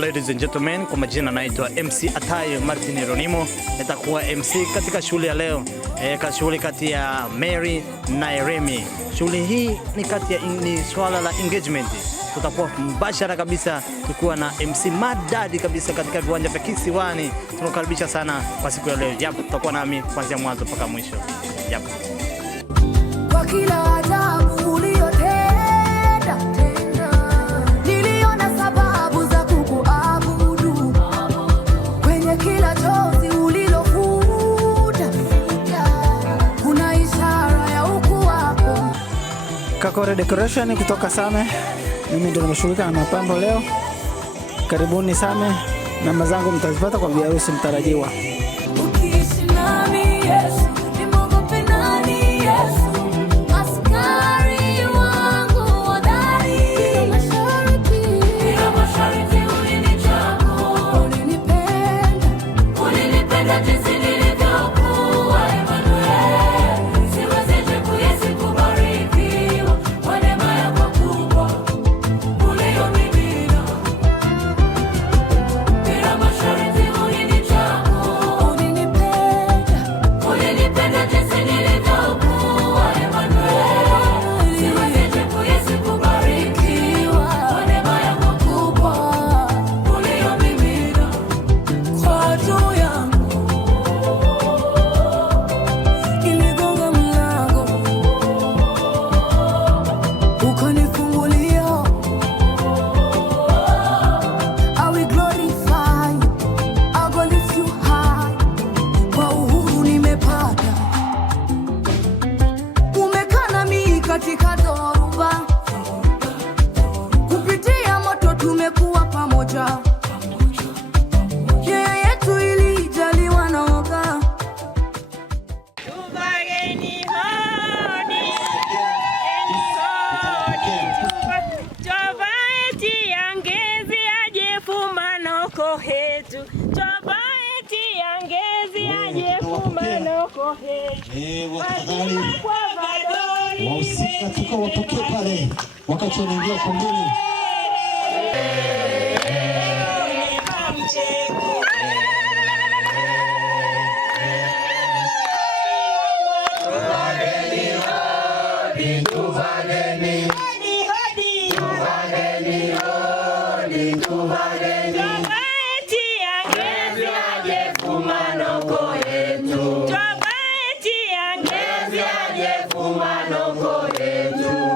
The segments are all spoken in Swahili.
Ladies and gentlemen, kwa majina naitwa MC Atayo Martin Eronimo. Nitakuwa MC katika shughuli ya leo. Shughuli kati ya Mary na Remy. Shughuli hii ni swala la engagement. Tutakuwa mbashara kabisa tukiwa na MC Madadi kabisa katika viwanja vya Kisiwani. Tunakaribisha sana kwa siku ya leo. Japo tutakuwa nami kuanzia mwanzo mpaka mwisho. Japo kwa kila ajabu uliyotenda niliona sababu za kukuabudu, kwenye kila chozi ulilofuta kuna ishara ya ukuu wako. Kakore Decoration kutoka Same. Mimi ndio nimeshughulika na mapambo leo. Karibuni Same. Namba zangu mtazipata kwa biharusi mtarajiwa. Ukiishi nami Yesu, nimogope nani Yesu, askari wangu hodari. Bila masharti ulinichagua, ulinipenda jinsi nilivyokuwa. Emmanuel, siwezeje kuyesi kubarikiwa kwa neema yako kubwa uliyomimina. Bila masharti ulinichagua, ulinipenda jinsi nilivyokuwa. Emmanuel, siwezeje kuyesi kubarikiwa kwa neema yako kubwa uliyomimina kwa juu yangu. Iligonga mlango ukanifungulia. I will glorify, I will lift you high. Kwa uhuru nimepata, umekaa nami katika dhoruba, kupitia moto tumekuwa pamoja. Mioyo yetu ilijaliwa na woga. Tuvageni hodi, eni hodi, Jova eti yangezi ajefuma noko hetu. Jova eti yangezi ajefuma noko hetu. Tafadhali wahusika tukawapokea pale wakati wanaingia kumbini.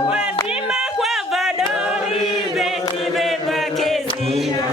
Wazima kwa vadori beti beba kezina.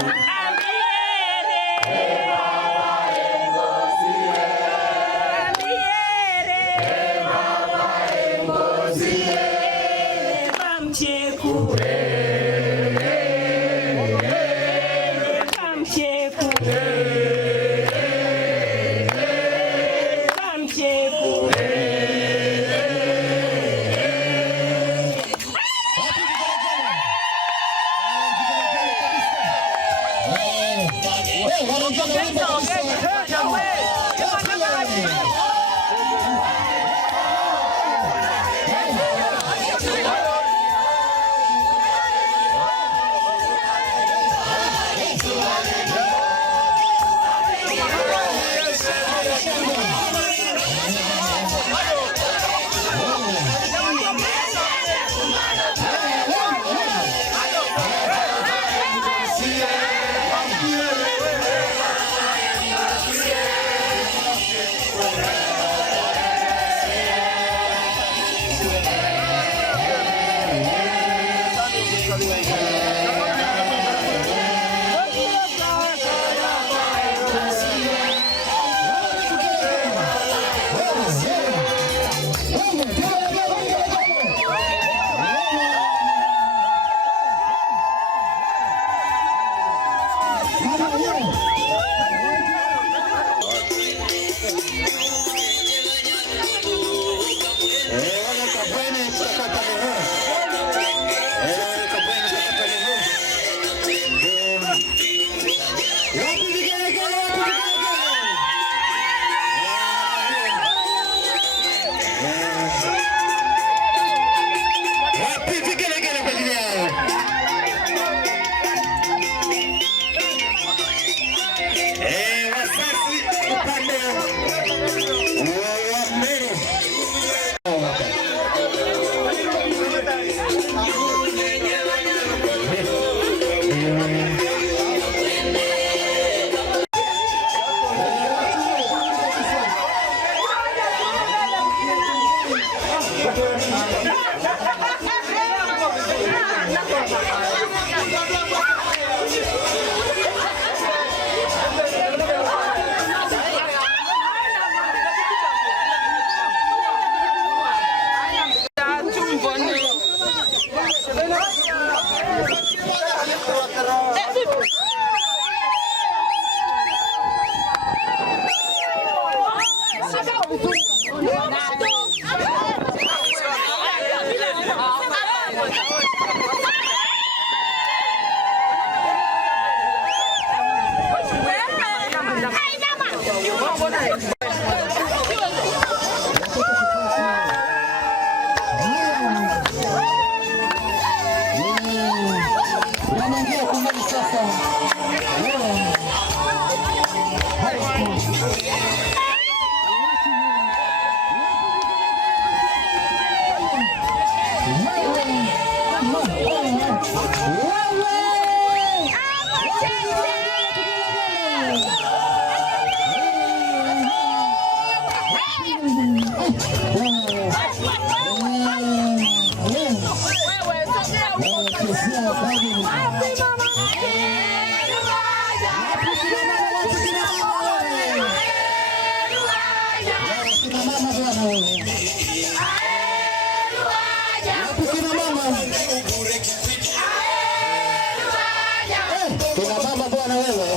Kina mama bwana wewe.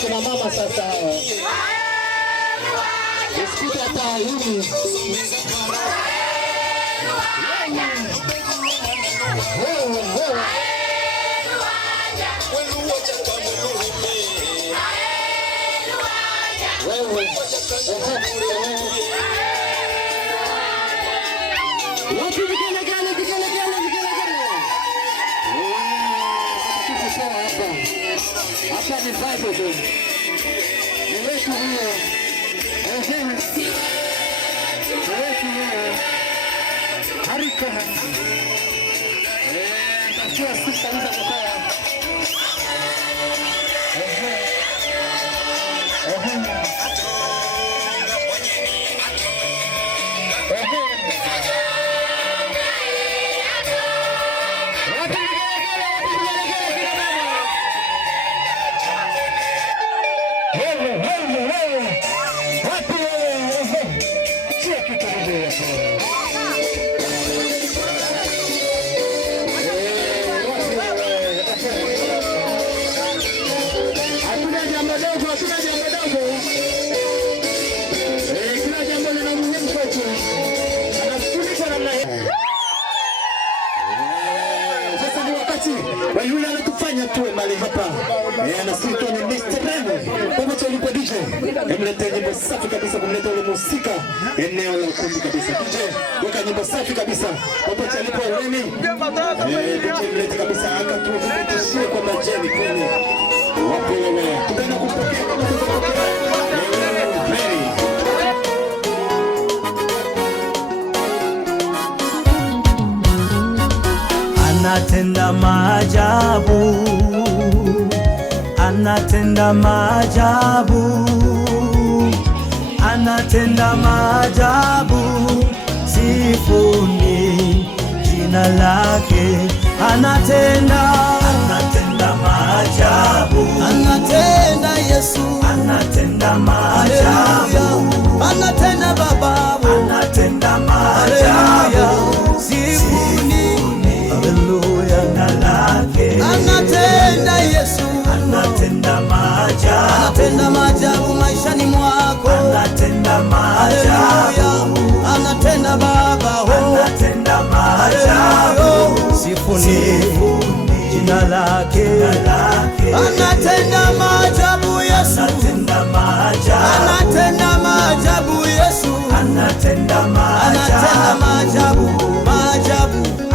Kina mama sasa. Usikute hata hili. Hapa ni vibe tu. Ni wetu huyo. Wetu huyo. Harika. Tachua sisi kabisa kutoa. Yule anatufanya tuwe mali hapa. Na sisi tu ni Mr. Remo. Pamoja ulipo DJ. Mlete nyimbo safi kabisa kumleta ule musika eneo la ukumbi kabisa. DJ, weka nyimbo safi kabisa. Pamoja ulipo Remi. DJ mlete kabisa aka tu tutishie kwa majani kweli. Wapo wewe. Tutaenda kupokea kama tutapokea. Remi. Anatenda maajabu, anatenda maajabu, anatenda maajabu, sifuni jina lake. Anatenda maajabu, anatenda Yesu, anatenda maajabu, anatenda Baba, anatenda maajabu, sifuni anatenda Yesu, anatenda maajabu maishani mwako, anatenda maajabu, anatenda Baba, anatenda maajabu, sifuni jina lake, anatenda maajabu Yesu, anatenda maajabu Yesu, anatenda maajabu,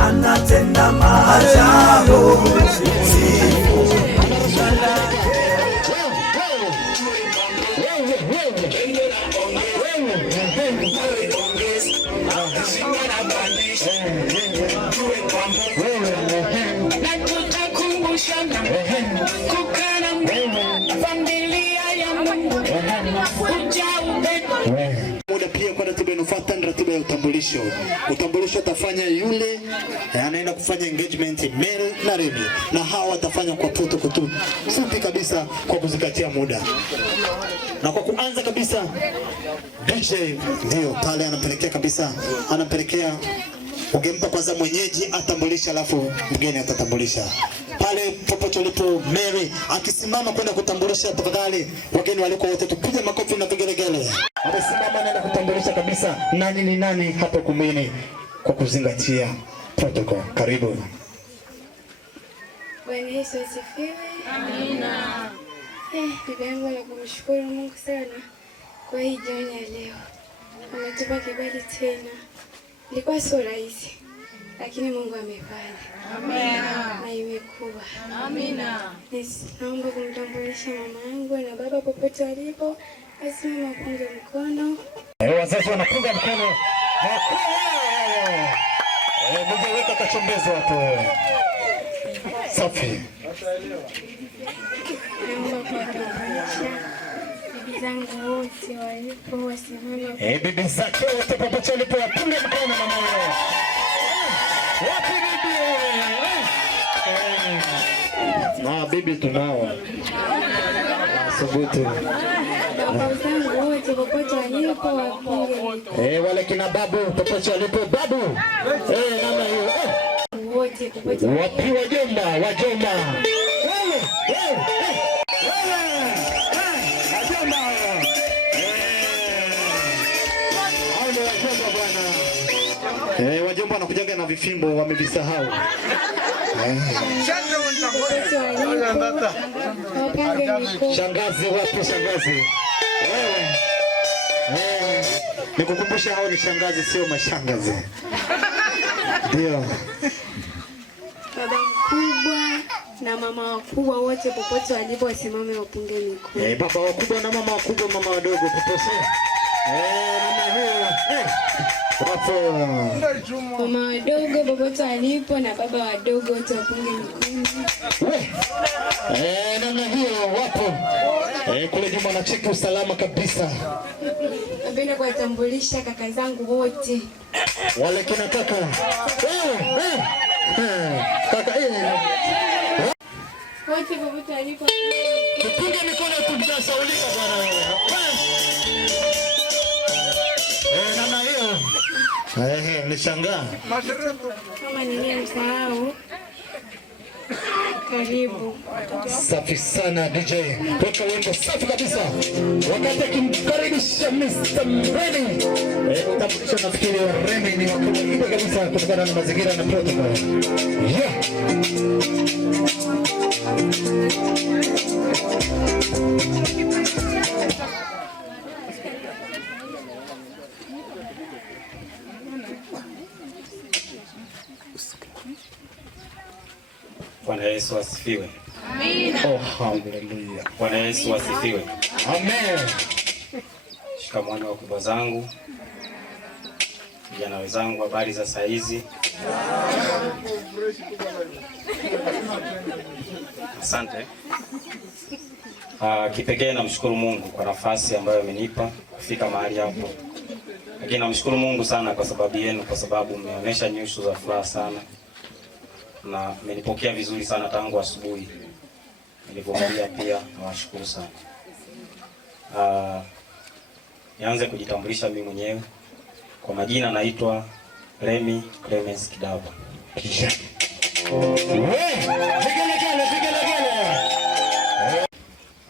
anatenda maajabu. Muda pia kwa ratiba inafuata ni ratiba ya utambulisho. Utambulisho atafanya yule anaenda kufanya engagement Mary na Remy, na hawa watafanya kwa protocol tu fupi kabisa kwa kuzingatia muda. Na kwa kuanza kabisa DJ ndio pale anapelekea ungempa kwanza mwenyeji atambulisha, alafu mgeni atatambulisha. Pale popote ulipo Mary akisimama kwenda kutambulisha, tafadhali wageni waliko wote tupige makofi na vigelegele. Amesimama anaenda kutambulisha kabisa nani ni nani hapo kumini kwa kuzingatia protocol. Karibu. Bwana Yesu asifiwe. Amina. Bibi yangu nakumshukuru Mungu sana kwa hii jioni ya leo. Ametupa kibali tena. Ilikuwa sio rahisi, lakini Mungu amefanya. Amina. Na imekuwa. Amina. Naomba kumtambulisha mama yangu na baba popote walipo, basi mama apunge mkono. Wazazi wanapunga mkono. Mungu weka kachombezo hapo. Safi. Naomba kuwatambulisha bibi zangu wote walipo wasimame. Bibi zake wote popote walipo wapunge mkono mama wao. Wapi bibi? Na bibi tunao. Subutu. Baba zangu wote popote walipo wapunge. Wale kina babu popote walipo babu. Namna hiyo. Wote popote. Wapi wajomba? Wajomba. Wajomba wanakujaga na vifimbo wamevisahau. Shangazi wapi shangazi? Nikukumbusha hao ni shangazi sio mashangazi. Ndio. Baba mkubwa na mama wakubwa wote popote walipo wasimame wapunge mikono. Baba wakubwa na mama wakubwa, mama wadogo popote. Mama wadogo popote walipo na baba wadogo wote wapunge mikono. Namna hiyo wapo. Kule nyuma wanacheki usalama kabisa. Napenda kuwatambulisha kaka zangu wote. Wale kina kaka. Kaka wote popote walipo. Tupunge mikono tunasaulika bwana. Namna hiyo. Nishangaa. Kama nilimsahau. Karibu. Safi sana DJ. Weka wimbo safi kabisa. Wakati akimkaribisha Mr. Remy. Utambulisha nafikiri Remy ni wakubwa kabisa kutokana na mazingira na protocol. Bwana Yesu asifiwe. Amina. Hallelujah. Bwana Yesu asifiwe. Amen. Shikamoni wakubwa zangu, vijana wenzangu, habari za saa hizi? Asante. Kipekee namshukuru Mungu kwa nafasi ambayo amenipa kufika mahali hapo. Lakini namshukuru Mungu sana kwa sababu yenu, kwa sababu mmeonyesha nyuso za furaha sana. Na mmenipokea vizuri sana tangu asubuhi. Nilipokuja pia nawashukuru sana. Nianze kujitambulisha mimi mwenyewe. Kwa majina naitwa Remy Clemens Kidaba.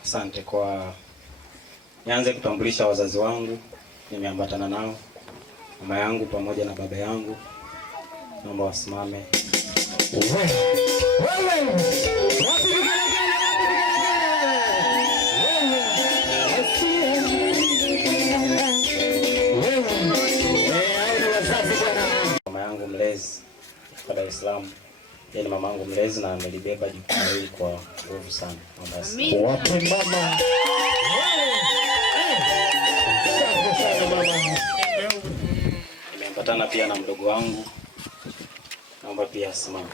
Asante. Nianze kutambulisha wazazi wangu, nimeambatana nao, mama yangu pamoja na baba yangu. Naomba wasimame. Mama yangu mlezi kwa Dar es Salaam, yeye ni mama yangu mlezi na amelibeba jukumu hili kwa nguvu sana. Wapi mama? Nimeambatana pia na mdogo wangu, naomba pia asimame.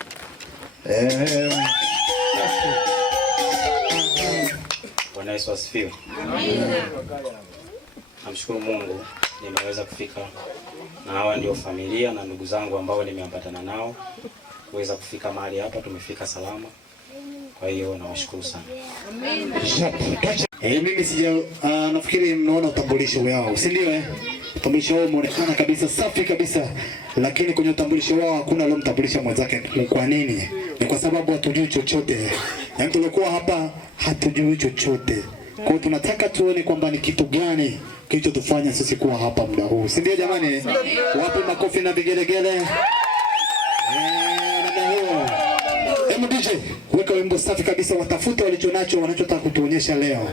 Bwana Yesu asifiwe. Amina. Namshukuru Mungu nimeweza kufika, na hawa ndio familia na ndugu zangu ambao nimeambatana nao kuweza kufika mahali hapa. Tumefika salama, kwa hiyo nawashukuru sana. Mimi sija nafikiri mnaona utambulisho wao, si ndio? Utambulisho wao umeonekana kabisa safi kabisa, lakini kwenye utambulisho wao hakuna leo mtambulisha mwenzake. Kwa nini? Ni kwa sababu hatujui chochote. Yaani tulikuwa hapa hatujui chochote. Kwa hiyo tunataka tuone kwamba ni kitu gani kilichotufanya sisi kuwa hapa muda huu, si ndio jamani? Wapi makofi na vigelegele? DJ, weka wimbo safi kabisa, watafute walichonacho wanachotaka kutuonyesha leo.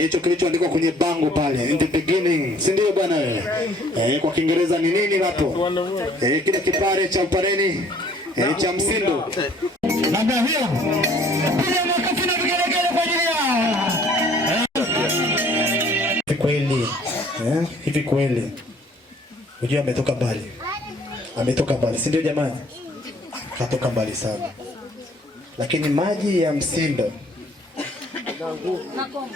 Hicho kilichoandikwa kwenye bango pale, in the beginning, si ndio bwana wewe? Kwa Kiingereza ni nini hapo? Kile kipare cha upareni, cha msindo. Namna hiyo. Piga makofi na vigelegele kwa ajili yao. Kweli. Hivi kweli. Unajua ametoka mbali. Ametoka mbali, si ndio jamani? Katoka mbali sana. Lakini maji ya msindo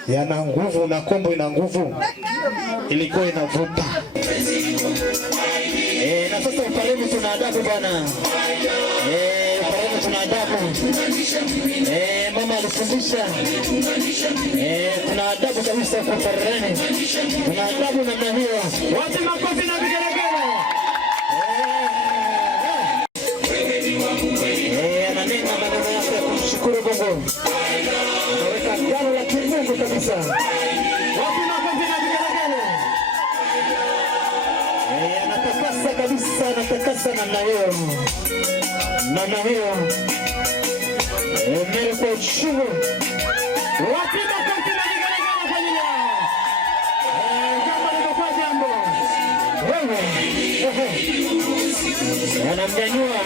yana nguvu na kombo ina nguvu, ilikuwa inavuta. Na sasa upareni tuna adabu bwana. Upareni tuna adabu. Mama alifundisha. Tuna adabu kabisa kwa upareni. Tuna adabu namna hiyo. Wapi makofi na vigelegele? Shukuru Mungu. Naweka gano la kimungu kabisa. Wapi makofi na vigelegele? Anatakasa kabisa, anatakasa namna hiyo. Namna hiyo. Mbele kwa uchungu. Wapi makofi na vigelegele kwa ajili yao? Jambo limekuwa jambo. Wewe. Anamnyanyua.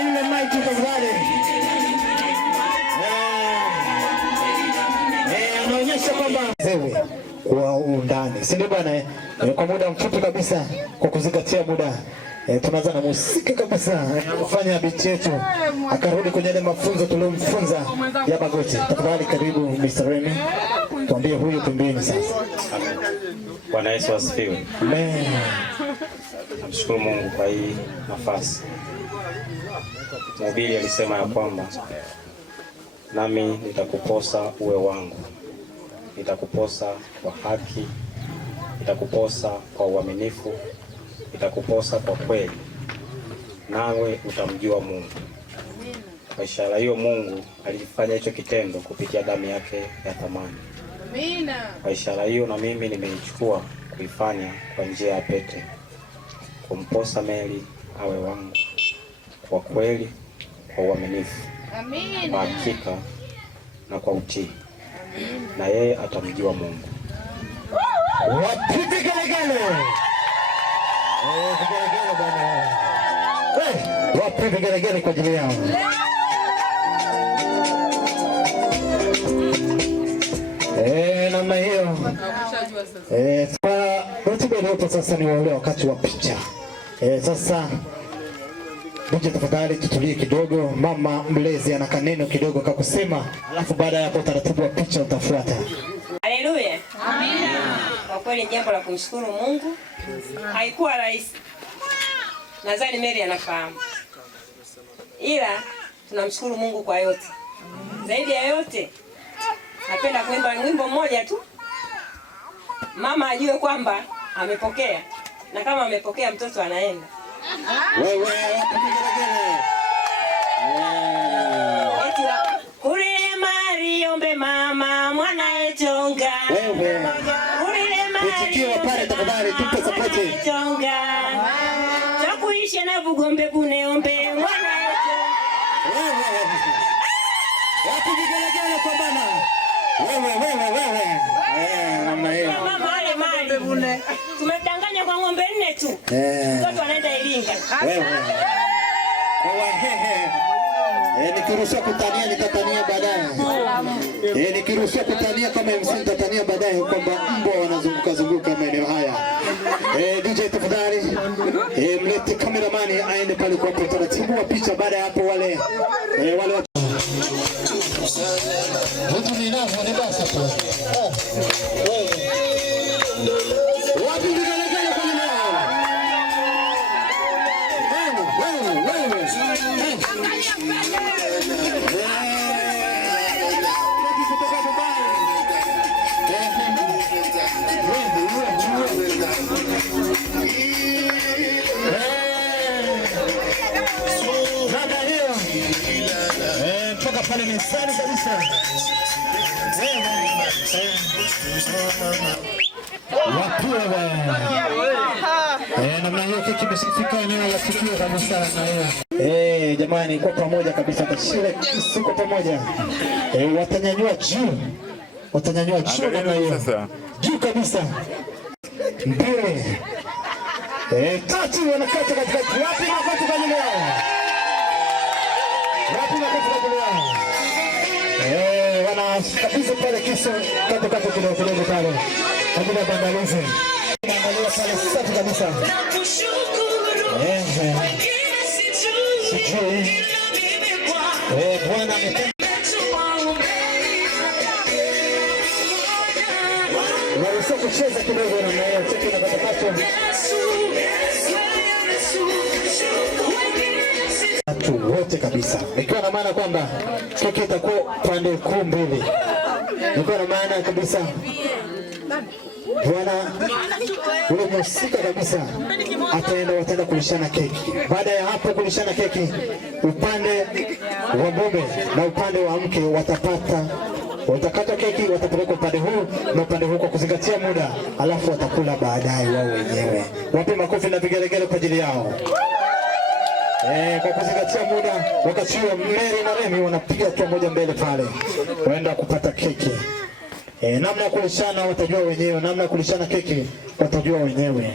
Ile maiki tafadhali. Anaonyesha kwamba wewe kwa undani, si ndio bwana? Kwa muda mfupi kabisa, kwa kuzingatia muda, tunaanza na muziki kabisa, kufanya biti yetu akarudi kwenye ile mafunzo tuliyomfunza ya Magoti. Tafadhali karibu Mr. Remy, tuambie huyu pembeni sasa. Bwana Yesu asifiwe. Amen. Namshukuru Mungu kwa hii nafasi. Mhubiri alisema ya kwamba nami nitakuposa uwe wangu, nitakuposa kwa haki, nitakuposa kwa uaminifu, nitakuposa kwa kweli, nawe utamjua Mungu. Kwa ishara hiyo Mungu alifanya hicho kitendo kupitia damu yake ya thamani. Kwa ishara hiyo na mimi nimeichukua kuifanya kwa njia ya pete, kumposa Mary awe wangu kwa kweli, kwa uaminifu, kwa hakika na kwa utii, na yeye atamjua Mungu. Wapi vigelegele? Vigelegele bwana. Wapi vigelegele kwa ajili yao? Namna hiyo. Ratiba iliyopo sasa ni ule wakati wa picha. Sasa DJ tafadhali tutulie kidogo, mama mlezi ana kaneno kidogo kakusema, alafu baada ya hapo taratibu wa picha utafuata. Haleluya. Amina. Kwa kweli jambo la kumshukuru Mungu haikuwa rahisi. Nadhani Mary anafahamu. Ila tunamshukuru Mungu kwa yote. Zaidi ya yote napenda kuimba wimbo mmoja tu. Mama ajue kwamba amepokea, na kama amepokea mtoto anaenda. Wewe Kurire Mari ombe mama mwana etonga. Wewe utikiwa pale tafadhali tupe support. Etonga. Takuisha na bugombe kuneombe mwana etonga. Wapi vigelegele kwa bana? Wewe. Mama hiyo. Mama wale Mari. Tumedanganya kwa ng'ombe 4 tu. Mtoto anaenda Iringa. Wewe. Nikiruhusiwa kutania nitatania baadaye. Nikiruhusiwa kutania kama MC nitatania baadaye kwamba mbwa wanazunguka maeneo haya. DJ tafadhali mlete kameramani aende pale kwa taratibu wa picha. Baada ya hapo wale Wale watu ni navyo ni basi tu. Wapi vigelegele kwa leo? Toka pale mezani kabisa. Wapiwe. Namna hiyo keki imefika eneo la tukio kabisa na hiyo. Jamani kwa pamoja kabisa tashile siku pamoja. Watanyanyua juu. Watanyanyua juu namna hiyo. Juu kabisa. Mbele. Tatu wanakata katika wapi makofi kwa nyuma yao. Wapi makofi kwa nyuma yao. Wana kabisa pale kiso kato kidogo pale. Kabla bandalizi. Angalia pale safi kabisa. Sijui. Bwana Warisa kucheza kidogo na nayo cheki na katakato. Watu wote kabisa. Ikiwa na maana kwamba keki itakuwa pande kuu mbili. Ikiwa na maana kabisa Bwana ule mhusika kabisa wataenda kulishana keki. Baada ya hapo kulishana keki, upande wa mume na upande wa mke watakata keki, watapeleka upande huu na upande huu kwa kuzingatia muda, alafu watakula baadaye wao wenyewe. Wape makofi na vigelegele kwa ajili yao. Kwa kuzingatia muda, wakati huo Mary na Remi wanapiga hatua moja mbele pale, waenda kupata keki. Namna ya kulishana watajua wenyewe, namna ya kulishana keki watajua wenyewe.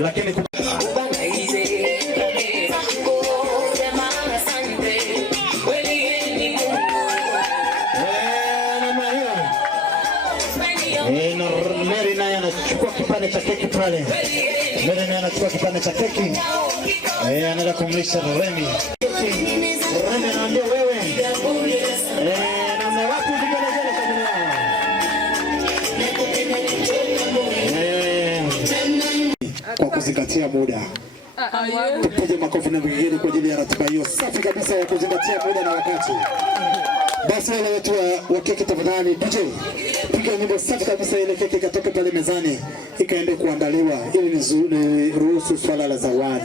Lakini Mary naye anachukua kipande cha keki pale. Mary naye anachukua kipande cha keki. Anaenda kumlisha Remi. Remi anaambia wewe. Namna wapi vigelegele kwa jina. Kwa kuzingatia muda. Tupige makofi na vigelegele kwa ajili ya ratiba hiyo safi kabisa ya kuzingatia muda na wakati. Basi wale wetu wa keki tafadhali DJ piga nyimbo safi kabisa, ile keki ikatoke pale mezani ikaende kuandaliwa ili ni ruhusu swala la zawadi.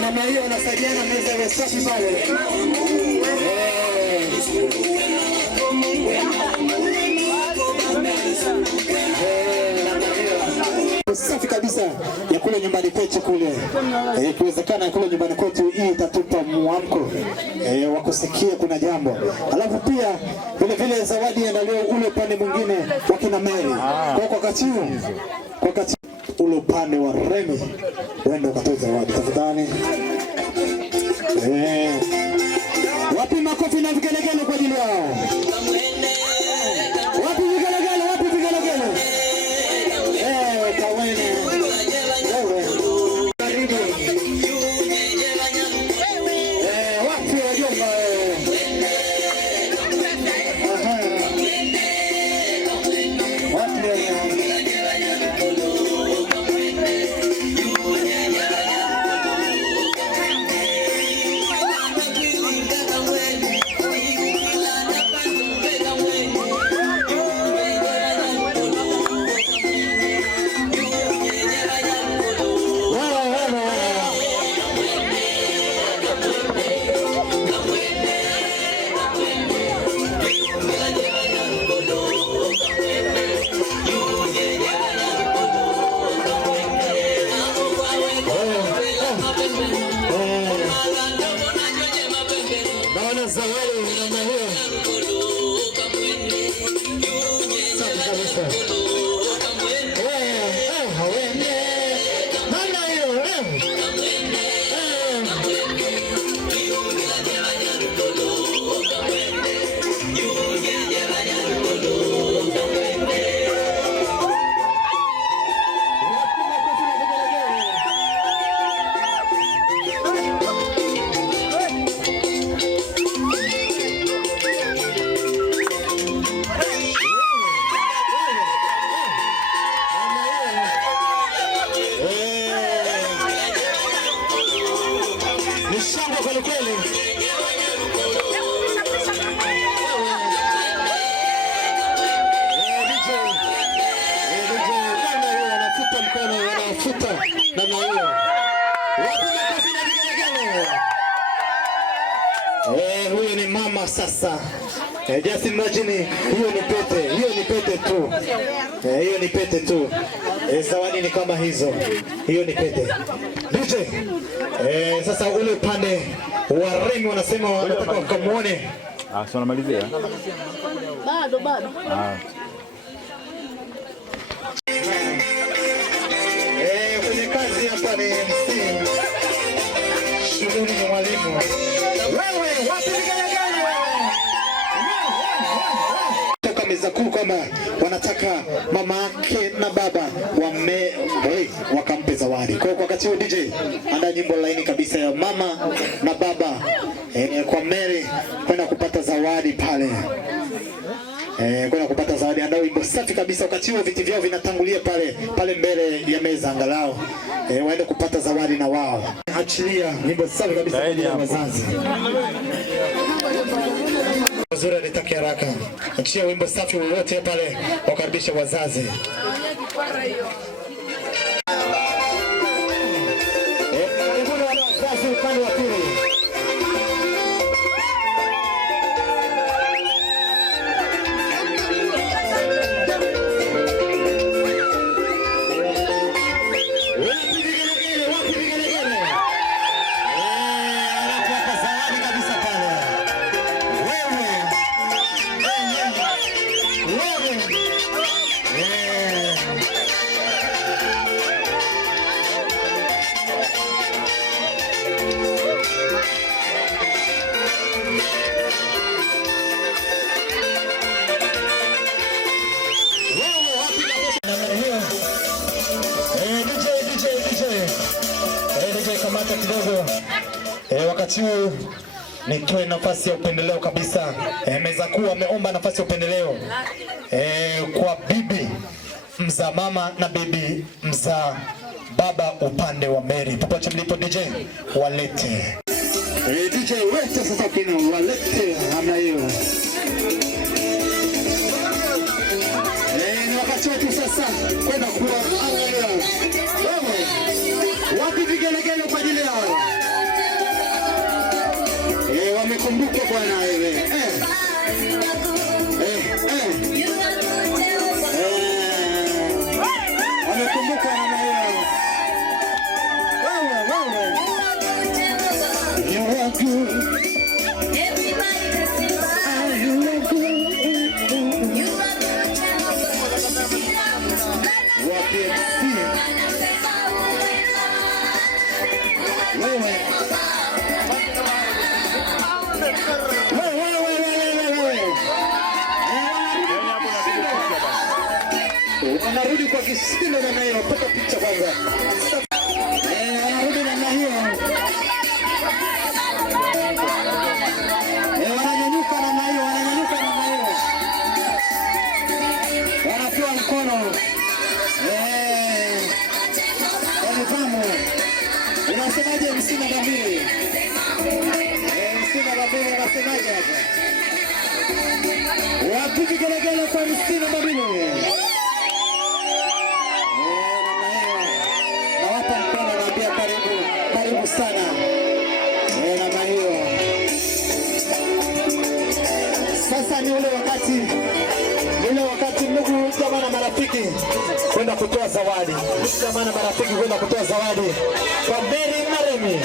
Namna hiyo wanasaidiana meza ile safi pale. Safi kabisa ya kule nyumbani kwetu kule. Ikiwezekana kule nyumbani kwetu hii itatupa mwamko wa kusikia kuna jambo. Alafu pia vile zawadi iandaliwe ule upande mwingine wa kina Mary. Kwa wakati ule upande wa Remi wenda ukatoe zawadi tafadhali. Wapi makofi na vigelegele kwa ajili yao. Wapi vigelegele, wapi vigelegele. Kawene. Karibu. Wapi wajomba. Huyu ni mama sasa. Just imagine, hiyo ni pete tu. Hiyo ni pete tu. Zawadi ni kama hizo. Hiyo ni pete. DJ. Sasa ule upande wa Remi wanasema wanataka wakamuone. Sio namalizia. Bado. Kwenye kazi hapa ni MC. Shughuli ni mwalimu. Wewe wapi vigelegele? Toka meza kuu kama wanataka mama yake na baba wakampe zawadi. Kwa wakati huo DJ anda nyimbo laini kabisa ya mama na baba kwa Mary kwenda kupata zawadi pale. Kwenda kupata zawadi, andaa wimbo safi kabisa. Wakati huo viti vyao vinatangulia pale mbele ya meza, angalau waende kupata zawadi na wao. Achilia wimbo safi kabisa kwa wazazi. Wazuri nitaki haraka. Achilia wimbo safi wote pale, wakaribisha wazazi. Wazazi upande wa pili. Kamata kidogo. Wakati huu nitoe nafasi ya upendeleo kabisa. Meza kuu ameomba nafasi ya upendeleo kwa bibi mza mama na bibi mza baba upande wa Mary. Popote mlipo DJ walete. DJ wete sasa kina walete hamna hiyo. Ni wakati wetu sasa kwenda kuangalia. Wapi vigelegele kwa ajili yao? Wamekumbuka bwana wewe. Wamekumbuka na yao. Wewe. You are good. Everybody can sing. You are good. You are good. Wapi? Wanarudi kwa kishindo na nayo, pata picha kwanza. Wanarudi na hiyo. Wananyanyuka na hiyo, wanapewa mkono. Wanafahamu. Unasemaje msina Gambili? Msina Gambili unasemaje hapa? Wapi vigelegele kwa msina Gambili? Karibu sana. Namna hiyo. Sasa ni ule wakati ndugu jamaa na marafiki kwenda kutoa zawadi. Jamaa na marafiki kwenda kutoa zawadi kwa Mary na Remi.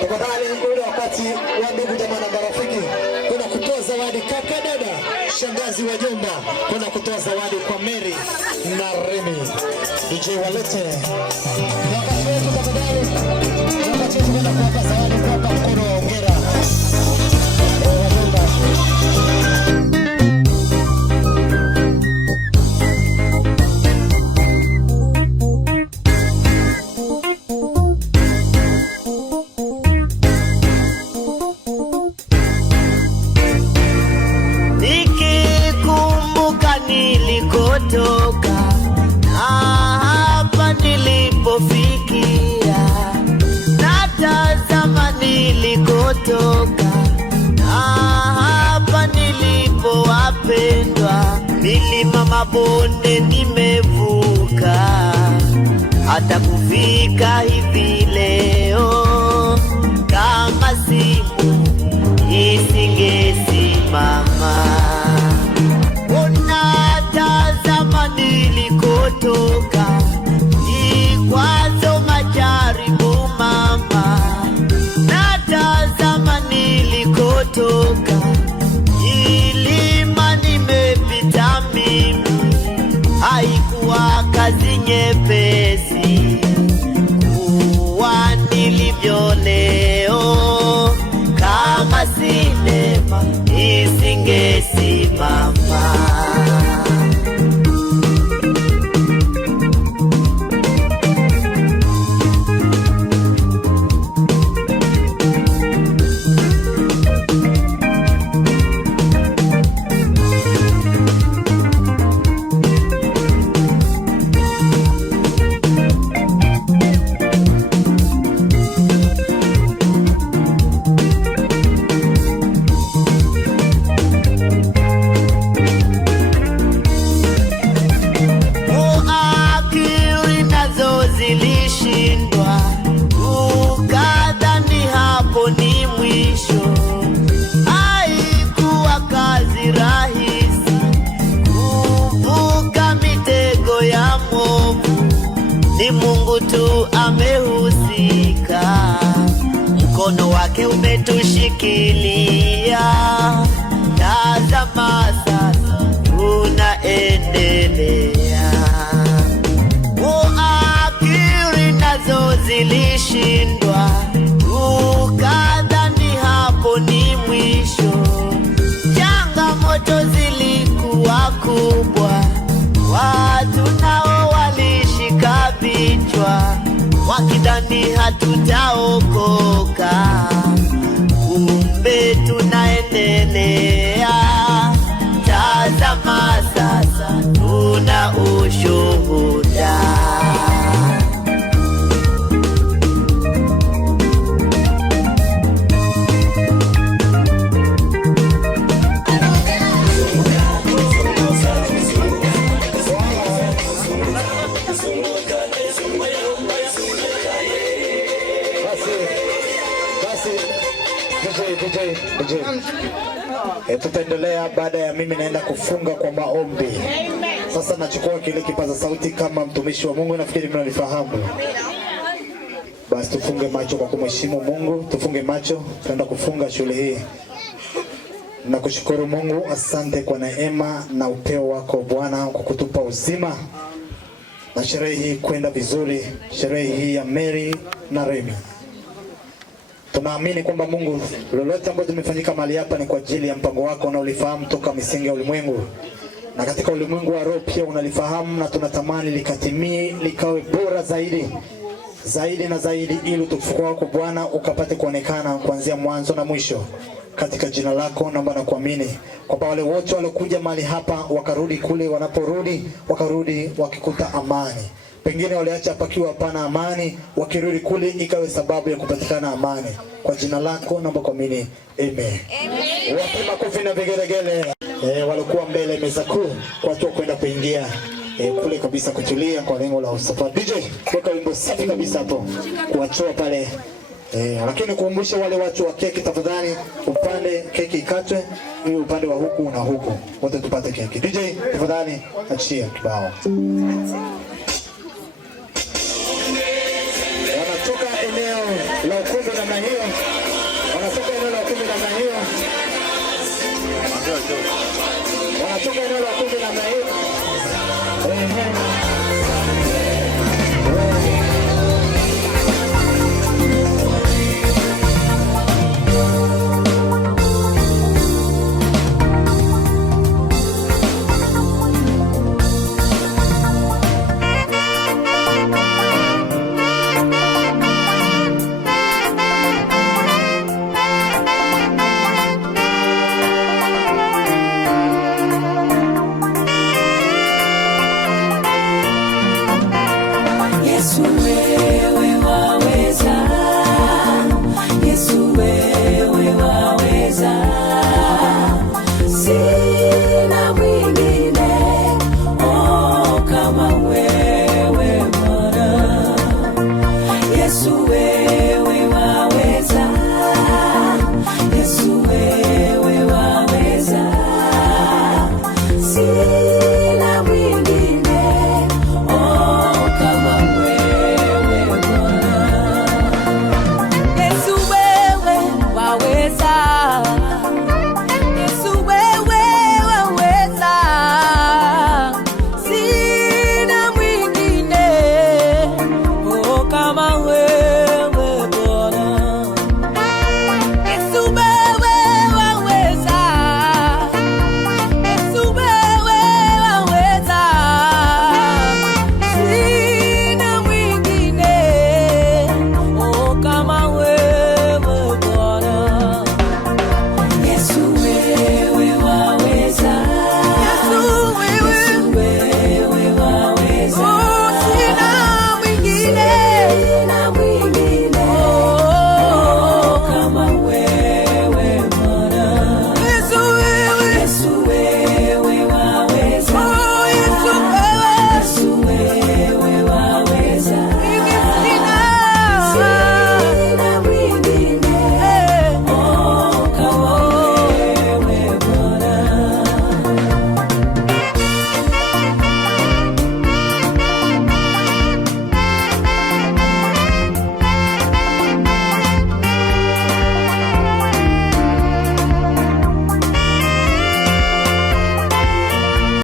Tafadhali ule wakati wa ndugu jamaa na marafiki kwenda kutoa zawadi, kaka dada, shangazi wajomba kwenda kutoa zawadi kwa Mary na Remi. DJ walete. Wakati wetu tafadhali. Wakati wetu kwenda kuwapa zawadi, kuwapa mkono wa hongera. Nikikumbuka nilikotoka na hapa nilipofikia, natazama ni nilikotoka na hapa nilipo wapendwa, milima mabonde nimevuka, hata kufika hivi leo, kama simu isingesimama. Unatazama nilikotoka, ikwazo majaribu mama. Natazama nilikotoka, ilima nimepita mimi, haikuwa kazi nyepesi kuwa nilivyo leo, kama sinema isingesimama. Zilishindwa, ukadhani hapo ni mwisho. Haikuwa kazi rahisi kuvuka mitego ya mwovu, ni Mungu tu amehusika, mkono wake umetushikilia. Tazama sasa tunaendelea. Zilishindwa, ukadhani hapo ni mwisho. Changamoto zilikuwa kubwa, watu nao walishika vichwa, wakidhani hatutaokoka, kumbe tunaendelea. Tazama sasa tuna ushuhuda. Tutaendelea baada ya mimi naenda kufunga kwa maombi. Sasa nachukua kile kipaza sauti kama mtumishi wa Mungu, nafikiri mnalifahamu. Basi tufunge macho kwa kumheshimu Mungu, tufunge macho, tunaenda kufunga shule hii. Nakushukuru Mungu, asante kwa neema na upeo wako Bwana kwa kutupa uzima na sherehe hii kwenda vizuri, sherehe hii ya Mary na Remy. Tunaamini kwamba Mungu, lolote ambalo tumefanyika mahali hapa ni kwa ajili ya mpango wako na ulifahamu toka misingi ya ulimwengu. Na katika ulimwengu wa roho pia unalifahamu, na tunatamani likatimie, likawe bora zaidi, zaidi na zaidi, ili utukufu wako Bwana ukapate kuonekana kuanzia mwanzo na mwisho. Katika jina lako naomba na kuamini kwamba wale wote waliokuja mahali hapa wakarudi kule, wanaporudi wakarudi wakikuta amani. Pengine waliacha pakiwa hapana amani, wakirudi kule ikawe sababu ya kupatikana amani. Kwa jina lako naomba kuamini. Amen. Wapi makofi na vigelegele. Walikuwa mbele meza kuu kwa watu kwenda kuingia kule kabisa kutulia kwa lengo la usafa. DJ, weka wimbo safi kabisa hapo kuachoa pale. Lakini kukumbusha wale watu wa keki, tafadhali upande keki ikatwe, ili upande wa huku na huku wote tupate keki. DJ, tafadhali achia kibao. Wanatoka eneo la ukumbi namna hiyo. Wanatoka eneo la ukumbi namna hiyo. Wanatoka eneo la ukumbi namna hiyo. miujiza.